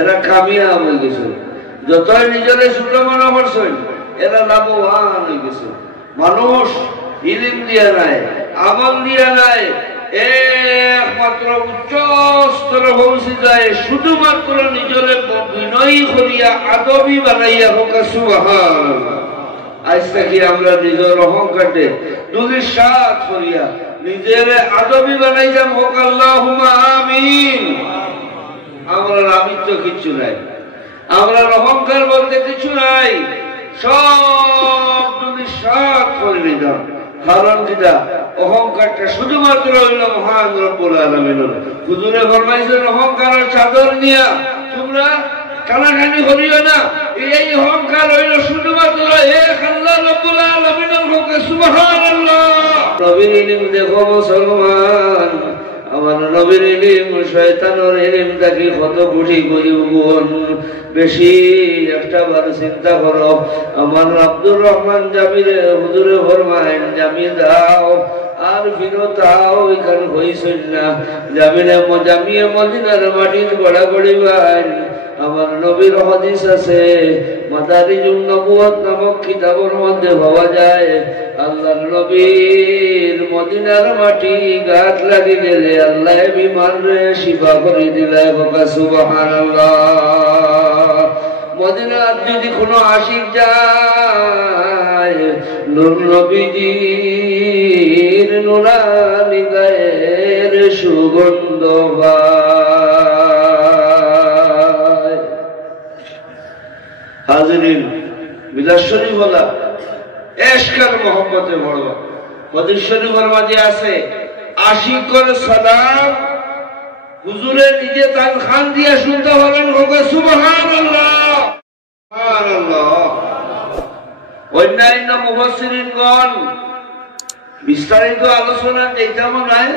এরা কামিয়াব হয়ে গেছে। যতই নিজের ছোট মনে করছেন এরা লাভবান হয়ে গেছে। মানুষ ইলিম দিয়া নাই, আমল দিয়া নাই, একমাত্র উচ্চ স্তরে পৌঁছে যায় শুধুমাত্র নিজের বিনয়ী করিয়া আদবি বানাইয়া হোক। সুবহানাল্লাহ। আজ থেকে আমরা নিজের অহংকারে দুনির সাথ করিয়া নিজের আদবি বানাইলাম হোক। আল্লাহুম্মা আমিন। আমরা আমিত্ব কিছু নাই, আমরা অহংকার বলতে কিছু নাই, সব দুনির সাথ করে নিলাম। কারণ যেটা অহংকারটা শুধুমাত্র হইল মহান রব্বুল আলামিনের। হুজুরে ফরমাইছেন অহংকারের চাদর নিয়া তোমরা কানাকানি করিও না। এই অহংকার হইল শুধুমাত্র এক আল্লাহ রব্বুল আলামিনের হক। সুবহানাল্লাহ। নবীর ইলম দেখো মুসলমান, আমার নবীর ইলম শয়তানের ইলমটাকে কত কোটি গুণ বেশি। একটা বার চিন্তা করো, আমার আব্দুর রহমান জামিরে হুজুরে ফরমায়েন জামি দাও আর ফিরত আও, এখানে হইছেন না জামিয়ে মদিনার মাটির গড়াগড়ি ভাই। আমার নবীর হাদিস আছে, মাদারিজুন নবুওয়াত নামক কিতাবের মধ্যে পাওয়া যায় আল্লাহর নবীর মদিনার মাটি গাত লাগি গেলে আল্লাহ বিমান রে শিফা করে দিলে। সুবহানাল্লাহ। মদিনার যদি কোনো আশিক যায় নূর নবীজির নুরানি গায়ের সুগন্ধ পায়। হাজিরিন, বিলাস শরীফ বলা এশকার মোহব্বতে বড়। হাদিস শরীফের মাঝে আছে আশিকর সালাম হুজুরে নিজে তান খান দিয়া শুনতে হলেন। সুবহানাল্লাহ। সুবহানাল্লাহ। অন্যান্য মুফাসসিরিনগণ বিস্তারিত আলোচনা দিতাম নাই।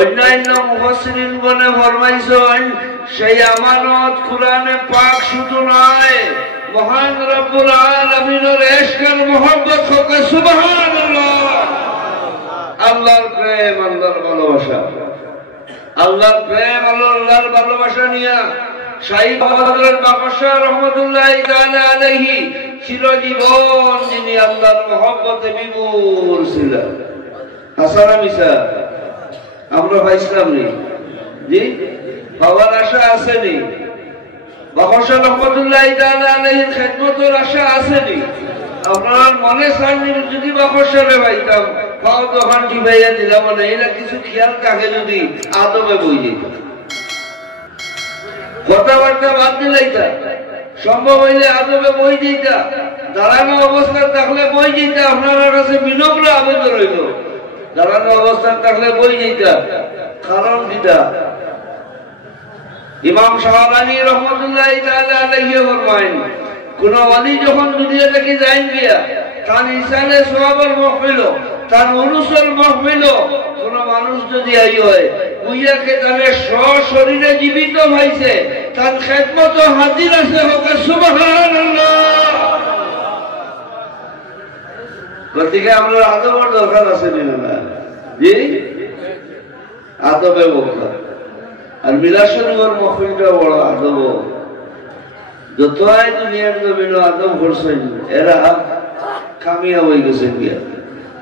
অন্যান্য মুফাসসিরিনগণে ফরমাইছেন সেই আমানত কোরআনে পাক শুধু নয়, মহান রব্বুল আলামিনের ইশকের মোহব্বত হোক। সুবহানাল্লাহ। আল্লাহর প্রেম, আল্লাহর ভালোবাসা, আল্লাহর প্রেম, আল্লাহর ভালোবাসা নিয়া শাহী হযরত বাদশাহ রাহমাতুল্লাহি তাআলা আলাইহি চিরজীবন যিনি আল্লাহর মোহব্বতে বিভোর ছিলেন। হাসানা মিসা আমরা পাইছিলাম নি? জি, পাওয়ার আশা আসেনি? বাদশাহ রাহমাতুল্লাহি তাআলা আলাইহির খেদমতের আশা আসেনি? আপনার মনে চাইনি যদি বাদশাহরে পাইতাম পাও তখন টিপাইয়া দিলাম না, এরা কিছু খেয়াল থাকে যদি আদবে বই যেত, কথাবার্তা বাদ দিলাইতা, সম্ভব হইলে আদবে বই দিতা, দাঁড়ানো অবস্থায় থাকলে বই দিতা। আপনার কাছে বিনম্র আবেদন রইল, দাঁড়ানো অবস্থায় থাকলে বই দিতা। কারণ দিতা ইমাম শাহরানী রহমতুল্লাহি তাআলা আলাইহি ফরমায়েন, কোন ওয়ালি যখন দুনিয়া থেকে যাইন গিয়া তার ইসালে সওয়াবের মাহফিল, তার উরুসের মাহফিল কোন মানুষ যদি আই হয় বুইয়াকে তাহলে সশরীরে জীবিত হইছে, তার খেদমত হাজির আছে হোক। সুবহানাল্লাহ। গতিকে আমরা আদবের দরকার আছে না? জি, আদবে বক্তা আর মিলাদ শরীফের মাহফিলটা বড় আদব। যতই দুনিয়ার জমিন আদব করছেন এরা কামিয়াব হয়ে গেছে গিয়া,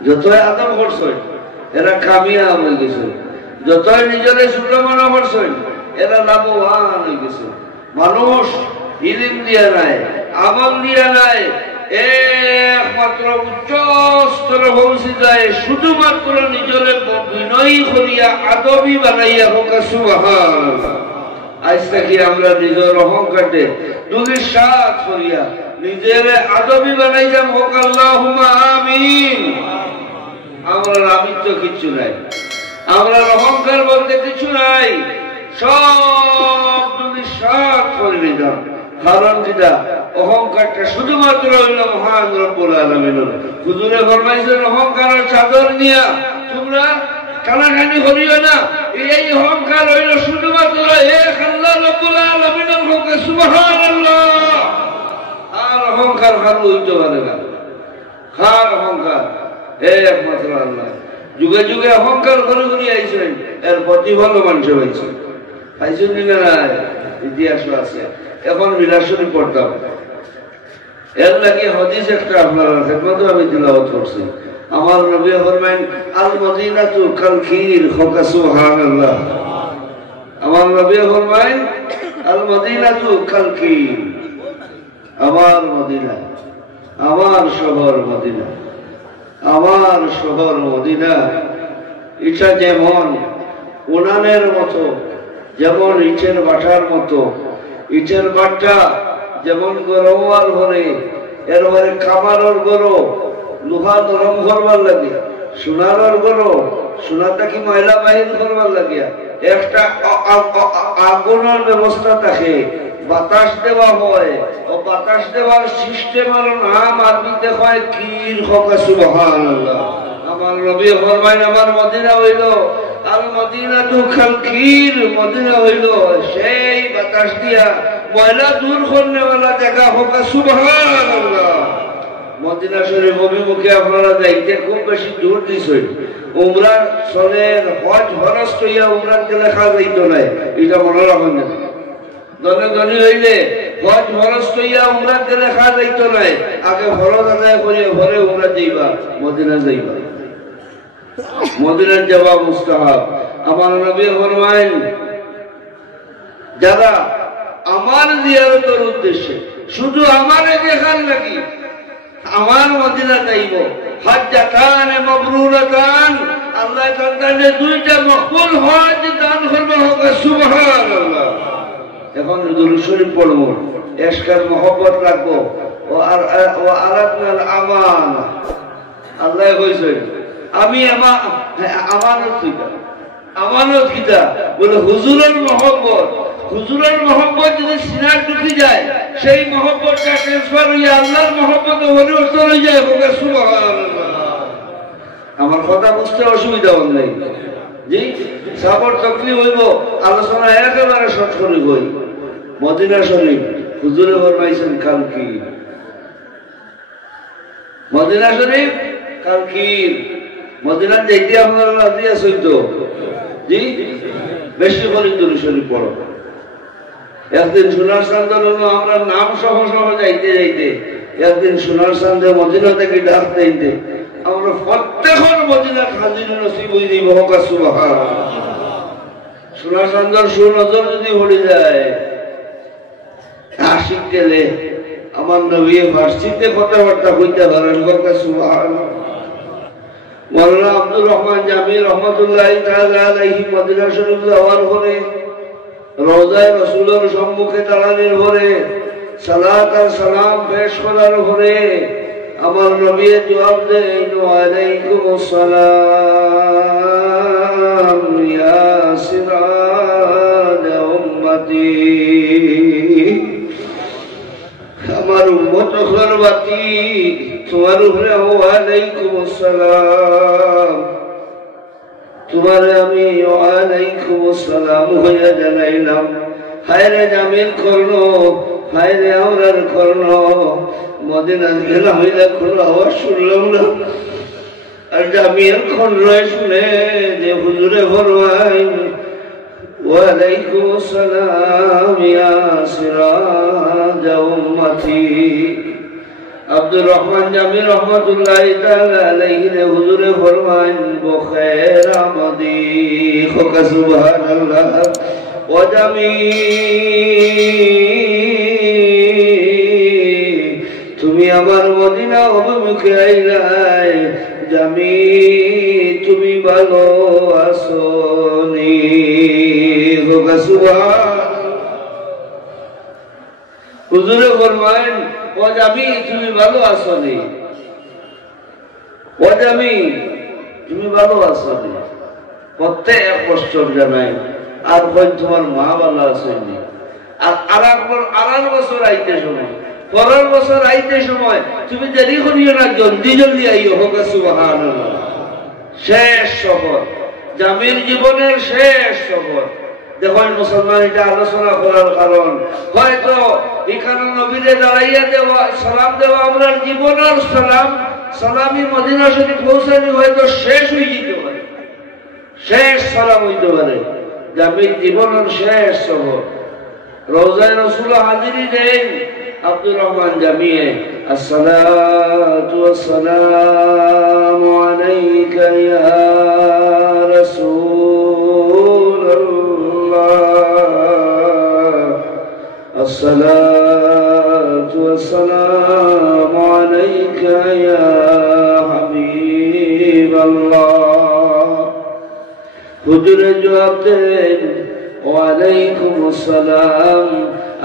যতই আদব করছেন এরা কামিয়াব হয়ে গেছে। যতই নিজের ছোট মনে করছেন এরা লাভবান হয়ে গেছে। মানুষ ইলিম দিয়া নাই, আমল দিয়া নাই, একমাত্র উচ্চ স্তরে পৌঁছে যায় শুধুমাত্র নিজের বিনয়ী করিয়া আদবি বানাইয়া হোক। সুবহানাল্লাহ। আজ থেকে আমরা নিজের অহংকারে দুনির সাথ করিয়া নিজের আদবি বানাইলাম হোক। আল্লাহুম্মা আমিন। আমরা আমিত্ব কিছু নাই, আমরা অহংকার বলতে কিছু নাই, সব দুনির সাথ করে নিলাম। কারণ যেটা অহংকারটা শুধুমাত্র হইল মহান রব্বুল আলামিনের। হুজুরে ফরমাইছেন অহংকারের চাদর নিয়া তোমরা কানাকানি করিও না। এই অহংকার হইল শুধুমাত্র এক আল্লাহ রব্বুল আলামিনের হক। সুবহানাল্লাহ। আর অহংকার ভালো হইতে পারে না, খার অহংকার একমাত্র আল্লাহ। যুগে যুগে অহংকার করে করে আইছেন, এর প্রতিফল মানুষে পাইছে, পাইছেন না? ইতিহাস আছে। এখন মিলাদ শরীফ পড়তাম, এর লাগে হাদিস একটা আপনারা খেদমতে আমি তিলাওয়াত করছি। আমার নবী ফরমায়েন আল মদিনাতু কাল খীর খোকা সুবহানাল্লাহ। আমার নবী ফরমায়েন আল মদিনাতু কাল খীর, আমার মদিনা, আমার শহর মদিনা, আমার শহর মদিনা এটা যেমন উনানের মতো, যেমন ইটের বাটার মতো। ইটের বাটা যেমন গরমার ঘরে, এরপরে কামারের গরো লোহা গরম করবার লাগে, সোনার গরো সোনাটা কি ময়লা বাহির করবার লাগিয়া একটা আগুনের ব্যবস্থা থাকে, বাতাস দেওয়া হয়। ও বাতাস দেওয়ার সিস্টেমের নাম আরবিতে হয় কির খোকা সুবহানাল্লাহ। আমার নবী ফরমায়েন আমার মদিনা হইল আল মদিনাতু কাল কির, মদিনা হইল সেই বাতাস দিয়া ময়লা দূর করনেওয়ালা জায়গা খোকা সুবহানাল্লাহ। মদিনা শরীফ অভিমুখে আপনারা যাইতে খুব বেশি দূর দিছেন। উমরা চলের হজ ফরজ কইয়া উমরাকে লেখা যাইত নাই, এটা মনে রাখেন না। দলে ধনী হইলে হজ ফরজ কইয়া উমরাকে লেখা যাইত নাই, আগে ফরজ আদায় করিয়া ঘরে উমরা যাইবা, মদিনা যাইবা। মদিনার যাওয়া মুস্তাহাব। আমার নবী ফরমায়েন যারা আমার জিয়ারতের উদ্দেশ্যে শুধু আমারে দেখার লাগি আমার মদিনা যাইব, হজ্জাতান মাবরুরাতান, আল্লাহ তাআলা দুইটা মকবুল হজ দান করবে হবে সুবহানাল্লাহ। এখন দুরূদ শরীফ পড়ব, ইশকার মহব্বত রাখবো। ও আরাকনাল আমানা, আল্লাহ কইছে আমি আমানত কিতা, আমানত কিতা বলে হুজুরের মহব্বত। হুজুরের মহব্বত যদি সিনার ঢুকে যায়, সেই মহব্বতটা ট্রান্সফার হইয়া আল্লাহর মহব্বত পরিবর্তন হয়ে যায় হোক সুবহানাল্লাহ। আমার কথা বুঝতে অসুবিধা হল নাই জি, সাবর তকলিফ হইব, আলোচনা একেবারে শর্ট করে হই। মদিনা শরীফ হুজুরে ফরমাইছেন কাল কি, মদিনা শরীফ কাল কি। মদিনা যাইতে আপনারা রাজি আছেন তো জি? বেশি করে দুরূদ শরীফ পড়ো। একদিন সোনার চাঁদের আমরা নাম সহ সহ যাইতে যাইতে একদিন সোনার চাঁদে মদিনা থেকে ডাক দিতে আমরা প্রত্যেকের মদিনা হাজির নসিব হয়ে যাইব হোক সুবহানাল্লাহ। সোনার চাঁদের সুনজর যদি পড়ে যায়, আশিক গেলে আমার নবী ফার্সিতে কথাবার্তা কইতে পারেন হোক সুবহানাল্লাহ। মাওলানা আব্দুর রহমান জামি রহমাতুল্লাহি তাআলা আলাইহি মদিনা শরীফ যাওয়ার পরে রওজায়ে রাসূলের সম্মুখে দাঁড়ানোর পরে সালাত আর সালাম পেশ করার পরে আমার নবী জবাব দেন ওয়ালাইকুমুস সালাম ইয়া সিরাজ উম্মতি। আমার উম্মত খরবাতি তোমার উপরে ওয়ালাইকুমুস সালাম, তোমার আমি ওয়ালাইকুমুস সালাম হইয়া জানাইলাম। হায়রে জামিল করলো, হায়রে আমরার করলো, মদিনা গেলা হইলে কোনো আওয়াজ শুনলাম না। আর জামিল করলো শুনে যে হুজুরে ফরমাই ওয়ালাইকুমুস সালাম ইয়া সিরাজ উম্মতি। আব্দুর রহমান জামি রহমাতুল্লাহি তাআলা আলাইহি হুজুরে ফরমান বখের আমদি হোক সুবহানাল্লাহ। ও জামি তুমি আমার মদিনা অভিমুখে আইলাই, জামি তুমি ভালো আছো নি হোক সুবহানাল্লাহ। হুজুরে ফরমান ও জামি তুমি ভালো আছো নি, ও জামি তুমি ভালো আছো নি। প্রত্যেক বছর জানাই আর ভাই তোমার মা ভালো আছে নি। আর বছর আইতে সময়, পরের বছর আইতে সময় তুমি দেরি করিও না, জলদি জলদি আইও হোক সুবহানাল্লাহ। শেষ সফর, জামির জীবনের শেষ সফর। দেখুন মুসলমান, এটা আলোচনা করার কারণ হয়তো এখানে নবীরে দাঁড়াইয়া দেওয়া সালাম দেওয়া আমরা জীবনের সালাম সালামি মদিনা শরীফ পৌঁছানি হয়তো শেষ হয়ে যেতে পারে, শেষ সালাম হইতে পারে, জামির জীবনের শেষ সফর। রওজায়ে রাসূল হাজিরি দেন আব্দুর রহমান জামিয়ে আসসালাতু ওয়াসসালামু আলাইকা ইয়া রাসূলুল্লাহ আসসালাতু ওয়াসসালামু আলাইকা ইয়া হাবিবাল্লাহ হুজুরে জবাব দেন ওয়ালাইকুম আসসালাম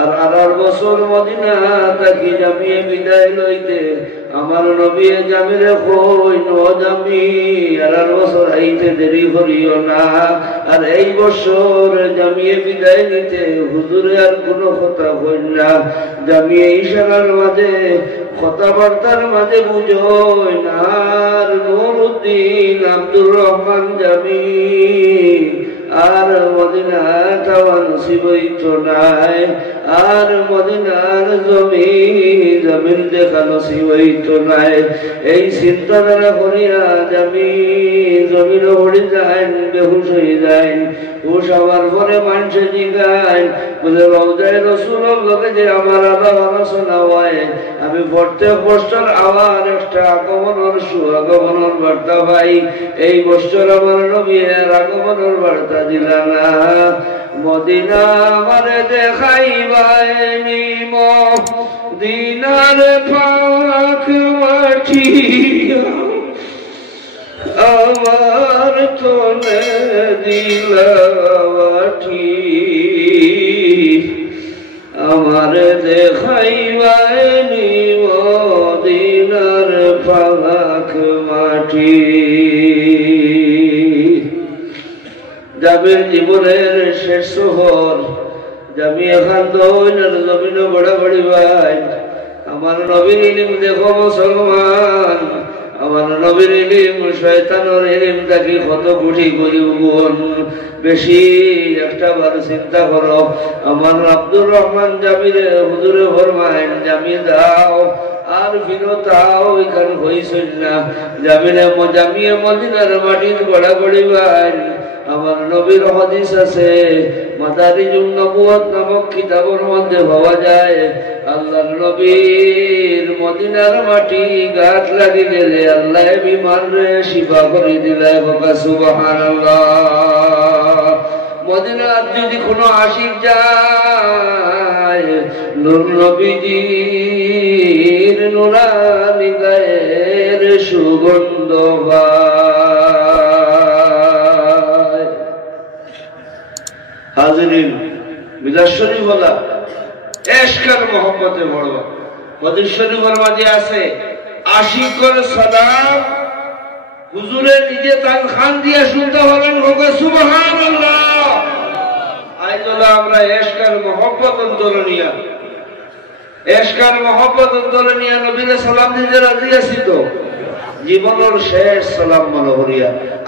আর 18 বছর মদিনা থাকি জামিয়ে বিদায় লইতে আমার নবী জামিরে কই নো জামি 18 বছর আইতে দেরি করিও না আর এই বছর জামিয়ে বিদায় নিতে হুজুরে আর কোনো কথা কই না জামিয়ে ইশারার মাঝে কথাবার্তার মাঝে বুঝোই না আর নুরউদ্দিন আব্দুর রহমান জামি আর মদিনা যাওয়া নসিব হইতো নাই আর মদিনার জমিন দেখা নসিব হইতো নাই এই চিন্তাধারা করিয়া জমিন পড়ে যায় বেহুশ হয়ে যায় হুশ হওয়ার পরে মানুষে জিগায় বলে রওজায়ে রাসূলের লগে যে আমার আলাপ আলোচনা হয় আমি প্রত্যেক বছর আবার একটা আগমনের বার্তা পাই এই বছর আমার নবীর আগমনের বার্তা দিলা না মদিনা আমারে দেখাইবাই নিম দিনার পাক মাটি আমার তোনে দিলাওয়াটি আমার দেখাইবাই নিম দিনার পাক মাটি জামির জীবনের শেষ শহর জামিয়া খান দৌলের জমিন বড়াবড়ি ভাই আমার নবীর ইলম দেখো মুসলমান আমার নবীর ইলম শয়তানের ইলম থাকি কত কোটি গুণ বেশি একটা বার চিন্তা করো আমার আব্দুর রহমান জামিরে হুজুরে ফরমায়েন জামি দাও আর ফিরতাও এখানে হইছিল না জামিয়ে মদিনার মাটির গড়াগড়ি ভাই আমার নবীর হাদিস আছে মাদারিজুন নবুওয়াত নামক কিতাবের মধ্যে পাওয়া যায় আল্লাহর নবীর মদিনার মাটি গাত লাগি গেলে আল্লাহ বিমারে শিফা করে দিলে সুবহানাল্লাহ মদিনার যদি কোনো আশিক যায় নূর নবীজির নুরানি গায়ের সুগন্ধ হাজিরিন মিলাদ শরীফ বলা এশকার মোহাম্মতে বড়বা হাদিস শরীফের মাঝে আছে আশিকর সালাম হুজুরে নিজে তান খান দিয়া শুনতে হলেন হোক সুবহানাল্লাহ আইজলা আমরা এশকার মোহাম্মত অন্তরনিয়া নবীর সালাম দিতে রাজি আছি তো জীবনের শেষ সালাম মনে করিয়া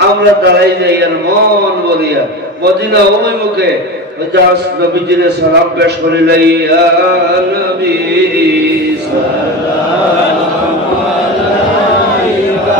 আমরা দাঁড়াই যাই আর মন বলিয়া মদিনা অভিমুখে নবীজির সালাম পেশ করিল ইয়া নবী সালামু আলাইকা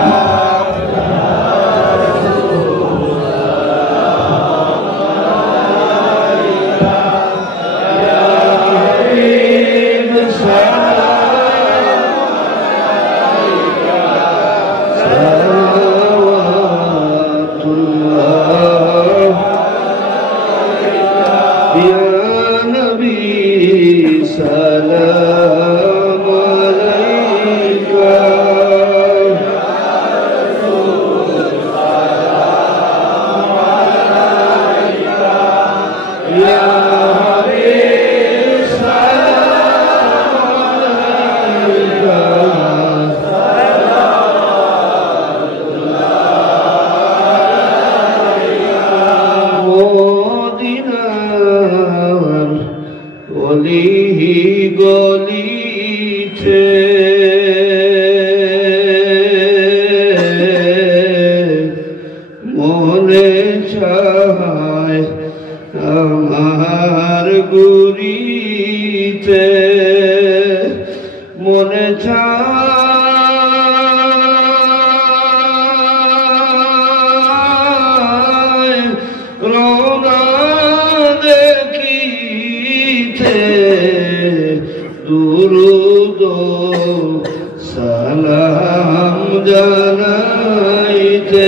দেখিতে দুরুদ সালাম জানাইতে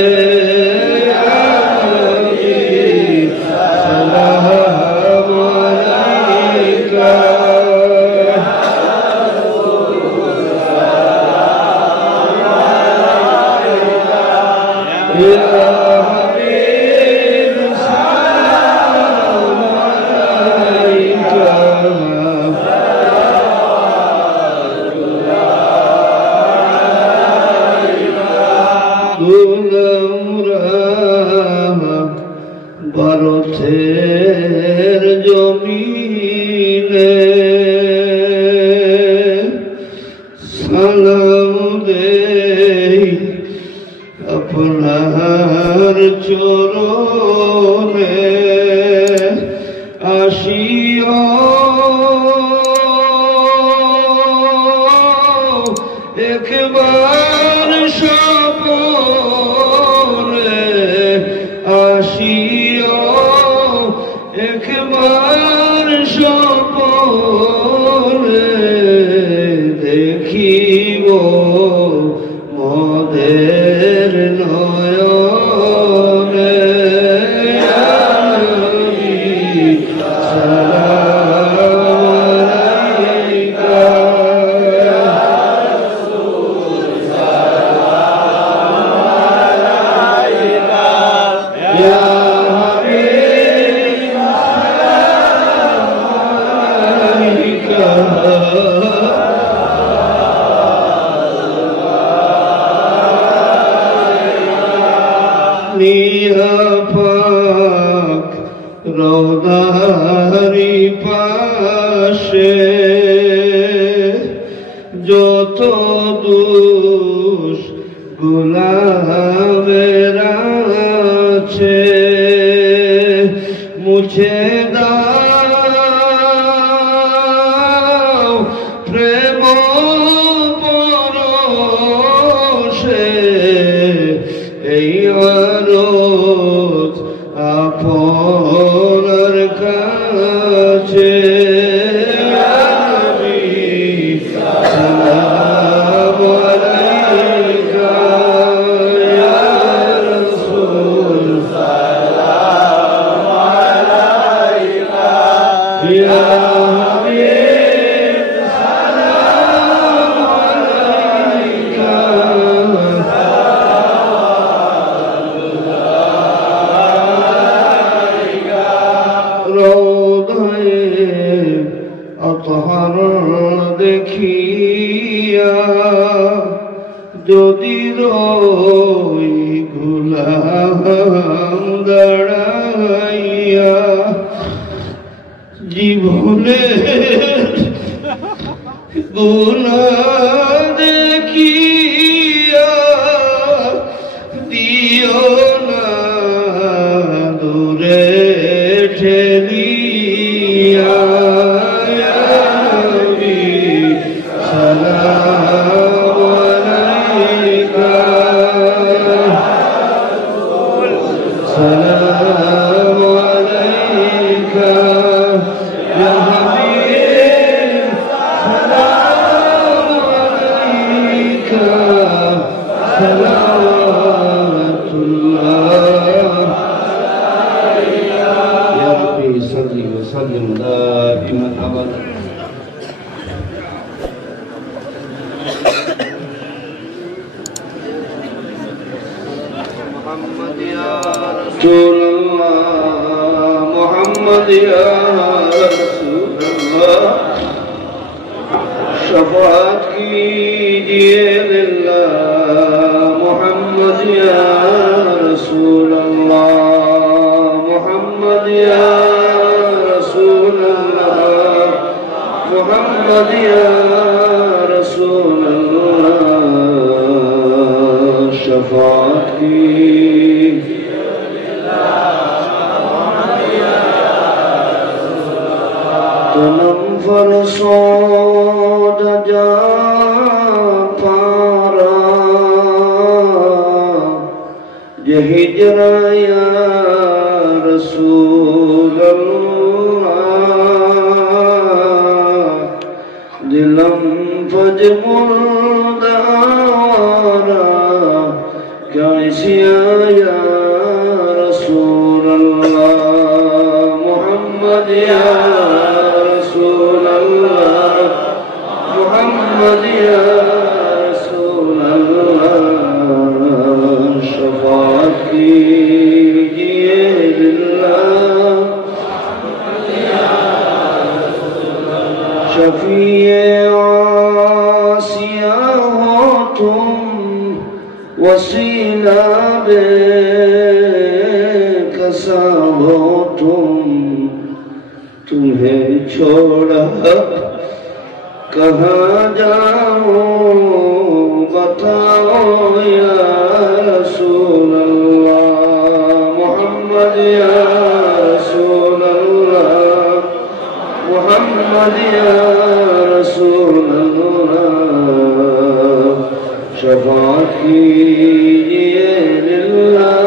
ভারতের জমিনে সালাম দেই আপনার চরণে আসিও একবার সপনে আসিও একবার সপনে দেখিব মদের নয়নে নিহাপাক রোদারি পাশে যত দুষ গুলামের আছে মুছে দাও প্রেম পরশে এই আরজ আপনার কাছে সালাম আলাইকা ইয়া রাসূল সালাম আলাইকা ইয়া হাবিব সালাম আলাইকা অতহার দেখিয়া যদি রই গুলাম দাঁড়াইয়া জীবনে গুনাহ দেখিয়া দিও না দূরে ঠেলিয়া সালাম আলাইকা সালাম আলাইকা ইয়া হাবিব সালাম আলাইকা সালাওয়াতুল্লাহ ইয়া রাব্বি সাল্লি ওয়া সাল্লিম দাইমান আবাদা मोहम्मद या रसूल अल्लाह शफाअत कीजिए लिल्लाह मोहम्मद या रसूल अल्लाह मोहम्मद या रसूल अल्लाह मोहम्मद या रसूल अल्लाह शफाअत की फरसोद जा पारा जे हिजरा या रसूल अल्लाह दिलम फज मुर्दा कैसी या रसूल अल्लाह मोहम्मद या रसूल अल्लाह मोहम्मद या रसूल अल्लाह शफाअत कीजिए लिल्लाह शफीए आसिया हो तुम वसीला बेकसा हो तुम्हें छोड़ा कहाँ जाऊं बताओ या रसूल अल्लाह मोहम्मद या रसूल अल्लाह मोहम्मद या रसूल अल्लाह शफाअत कीजिए लिल्लाह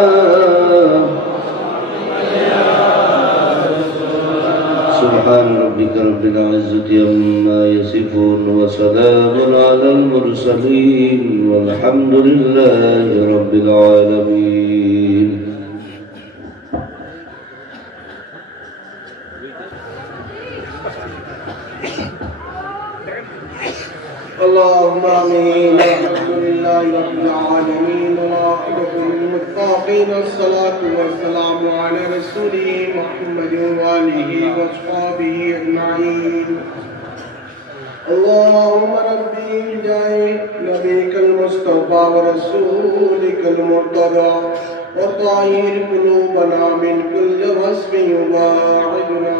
सुब्हान रब्बिका रब्बिल इज्जति अम्मा यसिफून व सलामुन अलल मुरसलीन वल्हम्दुलिल्लाहि रब्बिल आलमीन। اللهم آمين الحمد لله رب العالمين والعاقبة للمتقين الصلاة والسلام على رسوله محمد وآله وأصحابه أجمعين اللهم ربي جاي نبيك المصطفى ورسولك المرتضى وطهر قلوبنا من كل وصف يباعدنا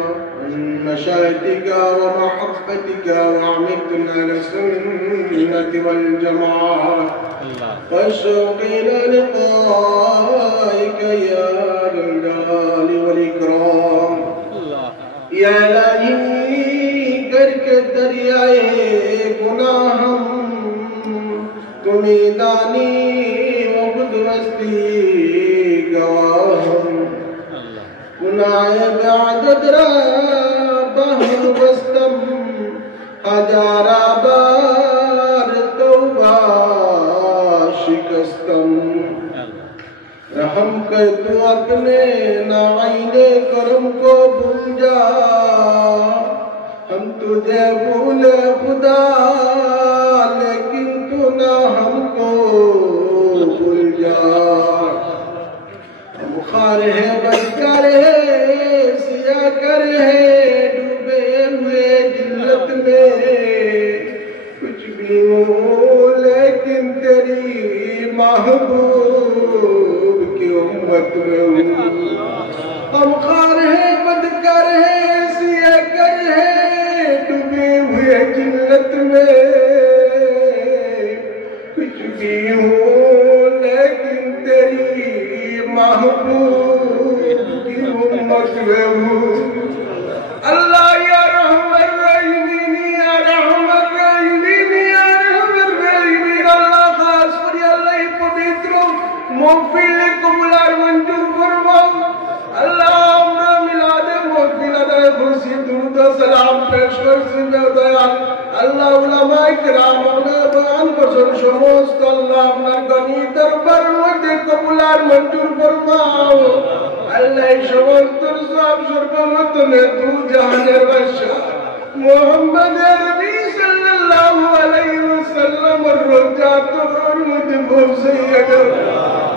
مشاهدك ومحبتك وعمدنا على السنة والجماعة والشوق إلى لقائك يا ذا الجلال والإكرام يا إلهي करक दरियाए गुनाहम तुम्हें दानी मुबदवस्ती गवाहम गुनाहे बेअदद बहर बस्तम हजारा बार तौबा शिकस्तम रहम कर तू अपने नाइने करम को भूल जा हम तुझे भूले खुदा लेकिन तू ना हमको भूल जा हम खार है बदकार है सिया कर है डूबे हुए जिल्लत में कुछ भी हो लेकिन तेरी महबूब की उम्मत में हूँ हम खार है बदकार है सिया कर है डूबे हुए जिल्लत में कुछ भी हो लेकिन तेरी महबूब की उम्मत में हूँ अल्लाह या रहमत रहीमीन या रहमत रहीमीन या रहमत रहीमीन अल्लाह खास पर अल्लाह पवित्र महफिल कबूल मंजूर फरमाओ अल्लाह हमरा मिलाद महफिल अदा खुशी दुरूद सलाम पेश कर दया अल्लाह उलमा किराम अपने बयान बसन समस्त अल्लाह अपना गनी दरबार में कबूल मंजूर फरमाओ अल्लाह समस्त सब सर्वमत में तू जहानेर बादशाह मोहम्मद नबी सल्लल्लाहु अलैहि वसल्लम रोजातुर मुतबब सैयद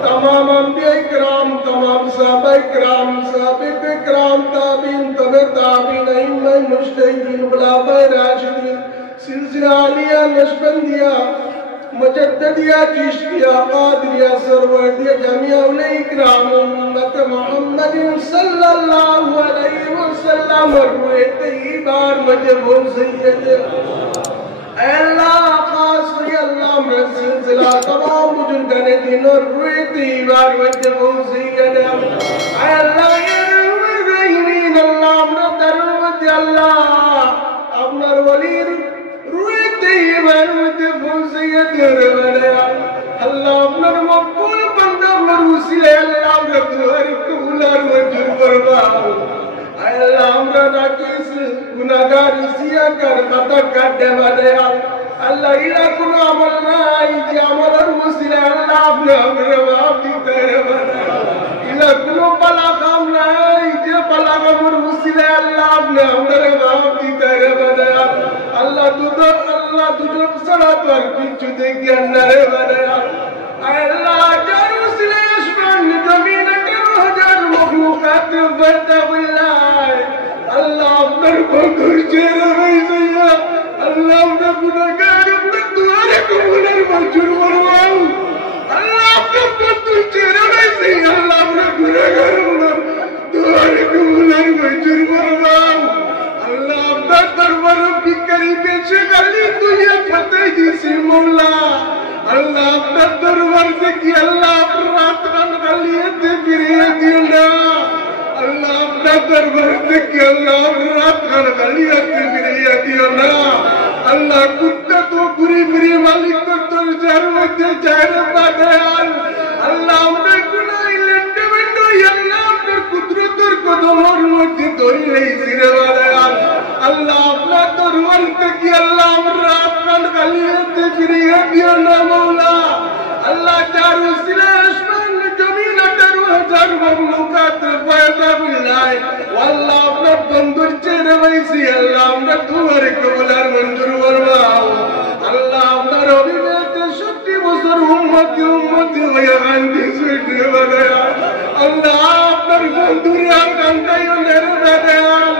तमाम अंबिया इकराम तमाम सहाबा इकराम साबित इकराम ताबीन तबे ताबीन इमाम मुज्तहिदीन खुलाफाए राशिदीन सिलसिला आलिया नशबंदिया मुजद्दिदिया चिश्तिया कादरिया सरवरदिया जमिया उले इकराम उम्मत मोहम्मद सल्लल्लाहु अलैहि वसल्लम रुए तैयबार मजबूब सैयद अल्लाह खास अल्लाह में सिलसिला तमाम बुजुर्गाने दिन और रुए तैयबार मजबूब सैयद अल्लाह या रहीमीन अल्लाह अपना दरवत अल्लाह अपना वलीर रुए तैयबार मजबूब सैयद अल्लाह अपना मकबूल बंदा मरूसिले अल्लाह अपना दुआर कबूल मंजूर फरमा अल्लाह हमरा नाकिस गुनाहगार सिया कर माता काटे वाले अल्लाह इला कुनो अमल नाई जे अमलर मुसिले अल्लाह अपने हमरे बाप दी तेरे बना इला कुनो बला काम नाई जे बला काम मुसिले अल्लाह अपने हमरे बाप दी तेरे बना अल्लाह तुझे सड़ा पर किच्छु देखी अंदर बना अल्लाह जार मुसिले आसमान जमीन करो हजार मखलूकात बरदा बिल्लाह अल्लाह अपने बंधुर चेहरा वैसे अल्लाह अपने गुनाहगार अपने दुआरे कबूलर मंजूर फरमाओ अल्लाह अपने बंधुर चेहरा वैसे अल्लाह अपने गुनाहगार अपने दुआरे कबूलर मंजूर फरमाओ अल्लाह अपना दरबार की करीब से गली तुझे फतेह जिसी मौला अल्लाह अपना दरबार से कि अल्लाह रात रात गली ते गिरे दिया अल्लाह अपना दरबार से कि अल्लाह रात रात गली ते गिरे दिया अल्लाह कुत्ता तो बुरी बुरी मालिक को तो जरूरत जाने पाता अल्लाह हमने गुनाह लेंडे बेंडो अल्लाह अपने कुदरत और कदमों में दोई नहीं सिरे वाले अल्लाह अपना दरबार से कि अल्लाह रात रात गली ते गिरे दिया मौला अल्लाह चारों सिरे आसमान जमीन अटरो हजार मखलूकात पैदा बिल्लाह अल्लाह अपना बंदूर चेहरे वैसी अल्लाह अपना दुआरे कबूलर मंजूर फरमाओ अल्लाह अपना रबी बेटे 70 बছর उम्मती होया गांधी सुनने वाला अल्लाह अपना बंदूर यार गांधी मेरे बदयाल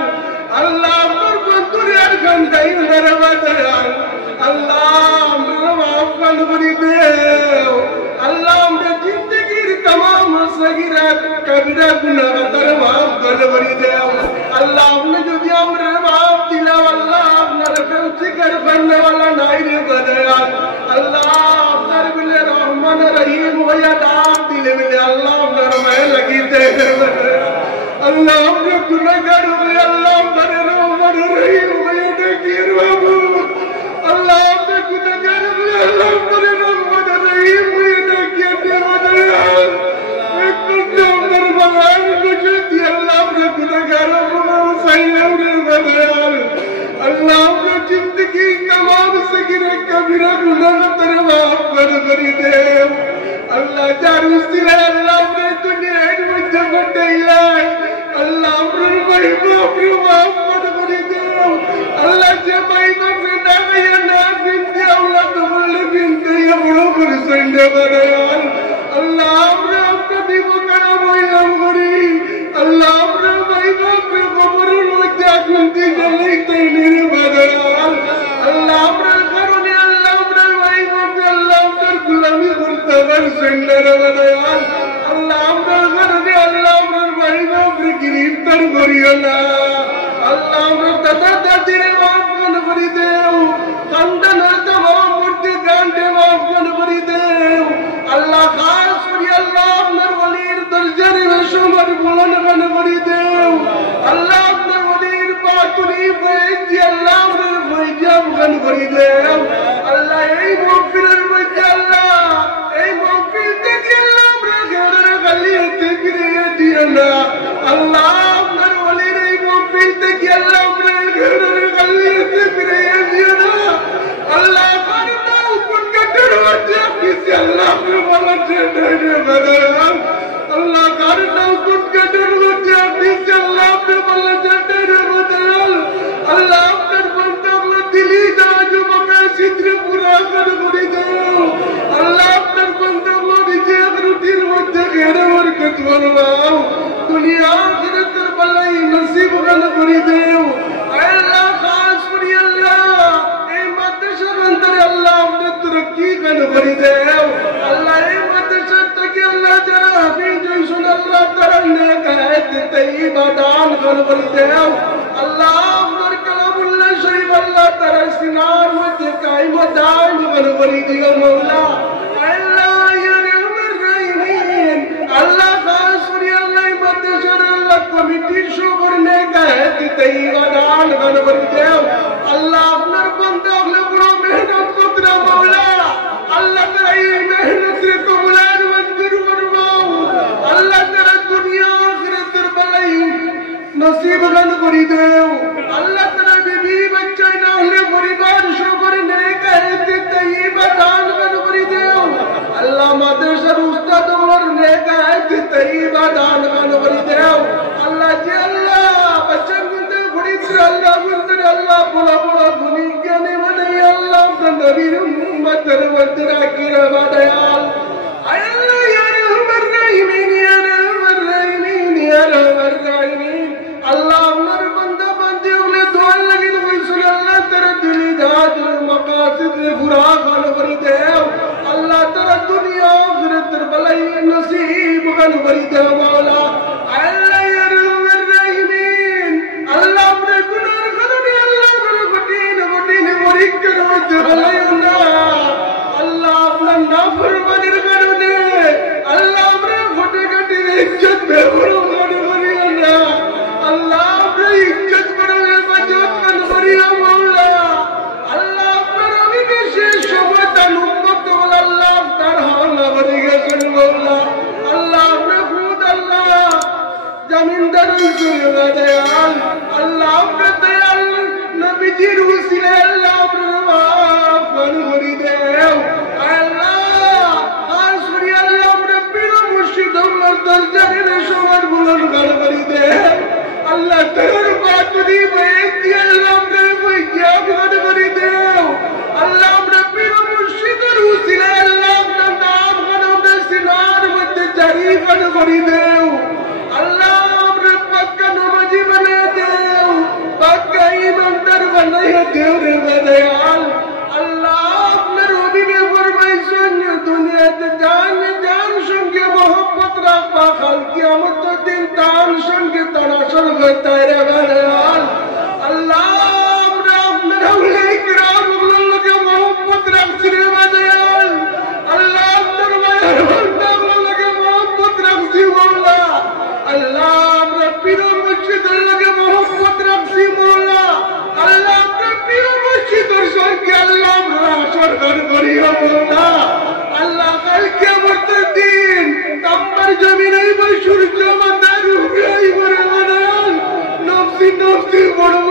अल्लाह अपना बंदूर यार गांधी मेरे बदयाल अल्लाह माफ कर दे अल्लाह हमने जिंदगी तमाम सगीरा कबीरा गुनाह कर माफ कर दे अल्लाह हमने जो भी हमरे माफ दिला अल्लाह अपना गलती कर बनने वाला नहीं रे बदया अल्लाह अपना बिल्ले रहमान रहीम होया दाम दिले बिल्ले अल्लाह अपना मैं लगी दे अल्लाह हमने गुनाहगार हुए अल्लाह अपना रहमान रहीम होया दे गिर बाबू अल्लाह अपने गुनाहगार हुए अल्लाह अपना रहमान रहीम होया दे गिर बदया एक अंदर भगवान कुछ दिया अल्लाह अपने गुनाहगारों को सही हमने बदया अल्लाह अपने जिंदगी तमाम सगीरे कबीरा गुनाह तेरे माफ कर दे अल्लाह चारों सिले अल्लाह अपने दुनिया में जगत दिया अल्लाह अपने भाई बाप माफ कर दे अल्लाह जे भाई बाप ना गया ना बिनती अल्लाह तो बोले बिनती ये बड़ो कर संडे बदयाल अल्लाह अपने आपको भी बकरा बोला मुरी अल्लाह अपने भाई बाप को कब्र में जागती जल्दी तेरे बदयाल अल्लाह अपने घरों ने अल्लाह अपने भाई बाप अल्लाह कर गुलामी करता कर संडे बदयाल अल्लाह अपने घरों ने अल्लाह अपने भाई बाप की गिरफ्तार करियोला अल्लाह अपने दादा दादी ने माफ कर दे कंदन तमाम मूर्ति गांडे माफ कर दे अल्लाह खास करी अल्लाह अपने वलीर दर्जने में शुमार बुलंद कर दे अल्लाह अपने वलीर बातुनी फैज अल्लाह अपने फैजाब कर दे अल्लाह यही मौफिलर बच्चा अल्लाह यही मौफिल तक अल्लाह अपने घर गली ते गिरे दिया अल्लाह अपने वलीर यही मौफिल तक अल्लाह अपने घर गली ते गिरे दिया अल्लाह करना ऊपर का दरवाजा किसी अल्लाह के वाला ठहरे बदल अल्लाह करना ऊपर का दरवाजा किसी अल्लाह के वाला ठहरे बदल अल्लाह अपने बंदों को दिली जो मगर सिद्ध पूरा कर दे अल्लाह अपने बंदों को निजे रूटीन मध्य घेरे और कतवरवाओ दुनिया आखिरत भलाई नसीब कर दे अल्लाह खास करी अल्लाह ए मदशर अंदर अल्लाह अपने तरक्की कर दे अल्लाह ए मदशर तक अल्लाह जरा हफीज सुन अल्लाह तरन्ने कहत तईबा दान कर दे अल्लाह अमर कलामुल्लाह शरीफ अल्लाह तेरे सिनार में कायम दान कर दे मौला अल्लाह या रहमान रहीम अल्लाह खास करी अल्लाह मदशर अल्लाह कमिटी शो करने कहत तईबा दान कर दे अल्लाह अपने बंदों को बड़ा मेहनत करता मौला अल्लाह तेरी मेहनत को बुलाने मंजूर फरमाओ अल्लाह तेरा दुनिया आखिरत भलाई नसीब कर दे अल्लाह तेरा बीवी बच्चे দান খান করে দেও আল্লাহ জি আল্লাহ বাচ্চা গুনতে ঘুরিছে আল্লাহ গুনতে আল্লাহ বড় বড় গুণী জ্ঞানী মানে আল্লাহ নবীর উম্মতের মধ্যে রাখি রে বাদয়াল আয় আল্লাহ ইয়া রহমান রাহিমিন ইয়া রহমান রাহিমিন ইয়া রহমান রাহিমিন আল্লাহ আমার বান্দা বান্দী হলে দোয়া লাগি কইছিল আল্লাহ তেরে দিলি দাত মাকাসিদ পুরা খান করে দেও আল্লাহ তেরে দুনিয়া আখিরাতের ভলাই নসিব খান করে দেও মাওলা আল্লাহ ইয়া রহমান রাহিমিন আল্লাহ আপনি গুনার কারণে আল্লাহ কঠিন কঠিন পরীক্ষার মধ্যে ভলাই না আল্লাহ আপনার নাফরমানির কারণে আল্লাহ আমরা ফটে কাটি ইজ্জত বেহুরম করি না আল্লাহ আমরা ইজ্জত করে বাজত করি মাওলা আল্লাহ আপনার অভিবেশে সমাধান উন্মত বল আল্লাহ তার হাওলা করে গেছেন মাওলা আল্লাহ আমরা খুদ আল্লাহ জমিনদার সুরে দয়াল আল্লাহ আমরা দয়াল নবীজির উসিলে আল্লাহ আমরা মাফ করে দেও আল্লাহ আর সুরি আল্লাহ আমরা পীর মুর্শিদ আমার দরজারে সবার বুলন করে দেও আল্লাহ তোর বাতুরি বেদি আল্লাহ আমরা পয়জা করে দেও আল্লাহ আমরা পীর মুর্শিদের উসিলে আল্লাহ আপনার নাম আমরা সিনার মধ্যে জারি করে দেও আল্লাহ আমরা পাক্কা নমাজি বানিয়ে দেও পাক্কা ইমানদার বানিয়ে দেও রে দয়াল আল্লাহ আপনার অভিনয় ফরমাইছেন দুনিয়াতে জান সঙ্গে মোহব্বত রাখবা কাল কিয়ামতের দিন তার সঙ্গে তারাসর হইতে রে দয়াল আল্লাহ আমরা আপনার আউলিয়া কিরামগুলোর লগে মোহব্বত রাখছি রে দয়াল আল্লাহ আপনার মায়ের বান্দাগুলোর লগে মোহব্বত রাখছি মাওলা আল্লাহ আমরা পীর মুর্শিদের লগে মোহব্বত রাখছি মাওলা আল্লাহ আমরা পীর মুর্শিদের সঙ্গে আল্লাহ আমরা আসর করি মাওলা আল্লাহ কাল কিয়ামতের দিন তাম্বার জমিনে বই সূর্য মাথার উপরে পড়ে বানান নফসি নফসি পড়ব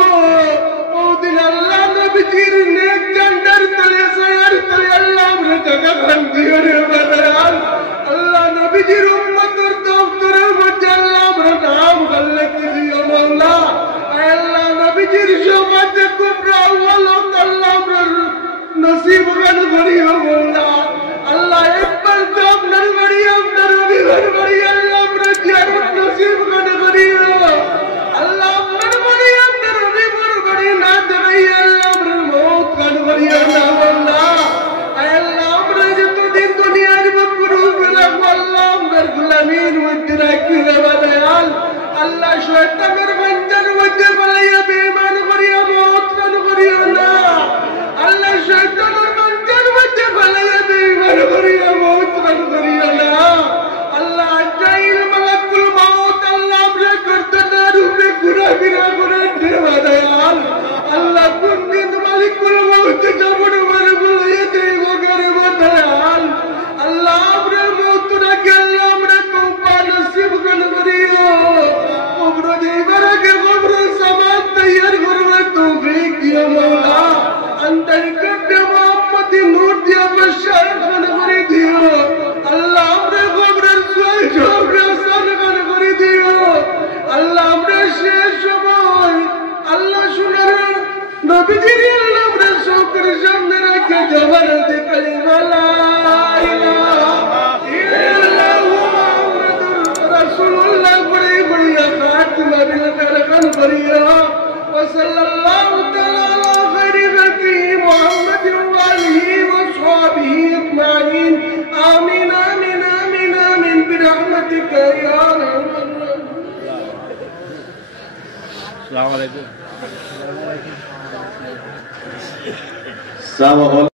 ওদিন আল্লাহ নবীজির নেক জান্নার তলে সায়ার তলে আল্লাহ আমরা টাকা খান দিও রে বানান আল্লাহ নবীজির উম্মতের দফতরের মধ্যে আল্লাহ আমরা নাম গল্লে দিও মাওলা আল্লাহ নবীজির সমাজে কুবরা ওয়ালত আল্লাহ আমরা নসিব গান করিও মাওলা আল্লাহ একবার তো আপনার বাড়ি আপনার অভিমান বাড়ি আল্লাহ আমরা জিয়ারত নসিব গান করিও আল্লাহ আপনার বাড়ি আপনার অভিমান বাড়ি না দেই আল্লাহ আমরা মওত গান করিও না মাওলা আল্লাহ আমরা যতদিন দুনিয়ার বুকুর উপরে রাখবো আল্লাহ আমরা গোলামীর মধ্যে রাখি রে দয়াল আল্লাহ শয়তানের বান্দার মধ্যে বানাইয়া বেঈমান করিয়া মওত গান করিও না আল্লাহ শয়তানের বান্দার মধ্যে বানাইয়া বেঈমান করিয়া মওত গান করিও না আল্লাহ আজাইল মালাকুল মওত আল্লাহ আমরা করতে না রূপে ঘুরাফেরা করে দেওয়া দয়াল আল্লাহ কোন দিন মালিকুল মওত জবর মারে বলে দেব গরিব দয়াল আল্লাহ আমরা মওত রাখে আল্লাহ আমরা তওবা নসিব গান করিও কবর দেবার আগে কবর সমাজ তৈয়ার করবে তৌফিক দিও মাওলা अंदर कटे मोहम्मदी नूर दिया बशार खान करी दियो अल्लाह हमरे कब्र सुई जोबरे सन खान करी दियो अल्लाह हमरे शेष समय अल्लाह सुनार नबीजी अल्लाह हमरे शुक्र सामने रखे जबर दे कलिमा ला इलाहा इल्लल्लाह मुहम्मदुर रसूलुल्लाह बड़ी बड़ी खातिमा बिल करकन करियो वसल्लल्लाहु तआला محمد وآله وصحبه أجمعين آمين آمين آمين آمين برحمتك يا أرحم الراحمين. السلام عليكم.